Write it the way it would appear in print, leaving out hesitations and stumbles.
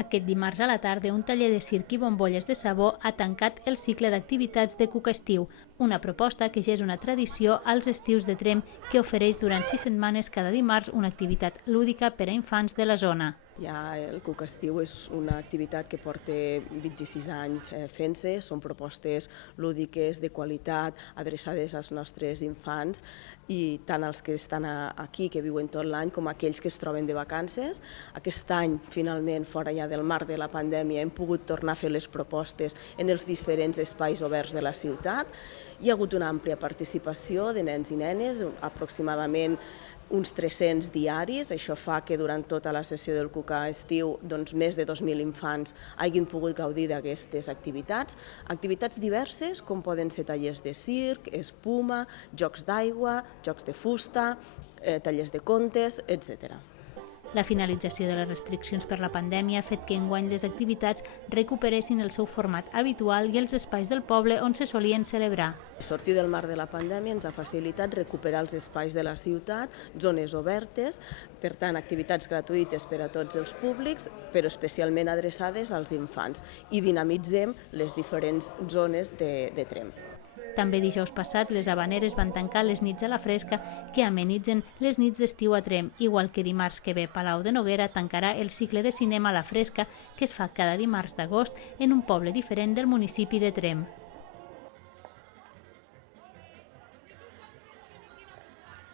Aquest dimarts a la tarda, un taller de circ i bombolles de sabó ha tancat el cicle d'activitats de Cuca Estiu, una proposta que ja és una tradició als estius de Tremp que ofereix durant 6 setmanes cada dimarts una activitat lúdica per a infants de la zona. Ja el Cuca Estiu és una activitat que porta 26 anys fent-se, són propostes lúdiques de qualitat adreçades als nostres infants i tant els que estan aquí, que viuen tot l'any, com aquells que es troben de vacances. Aquest any, finalment, fora ja del marc de la pandèmia, hem pogut tornar a fer les propostes en els diferents espais oberts de la ciutat. Hi ha hagut una àmplia participació de nens i nenes, aproximadament uns 300 diaris. Això fa que durant tota la sessió del Cuca Estiu més de 2.000 infants hagin pogut gaudir d'aquestes activitats. Activitats diverses, com poden ser tallers de circ, espuma, jocs d'aigua, jocs de fusta, tallers de contes, etc. La finalització de les restriccions per la pandèmia ha fet que enguany les activitats recuperessin el seu format habitual i els espais del poble on se solien celebrar. Sortir del marc de la pandèmia ens ha facilitat recuperar els espais de la ciutat, zones obertes, per tant, activitats gratuïtes per a tots els públics, però especialment adreçades als infants, i dinamitzem les diferents zones de Tremp. També dijous passat, les Havaneres van tancar les nits a la fresca que amenitzen les nits d'estiu a Tremp, igual que dimarts que ve Palau de Noguera tancarà el cicle de cinema a la fresca que es fa cada dimarts d'agost en un poble diferent del municipi de Tremp.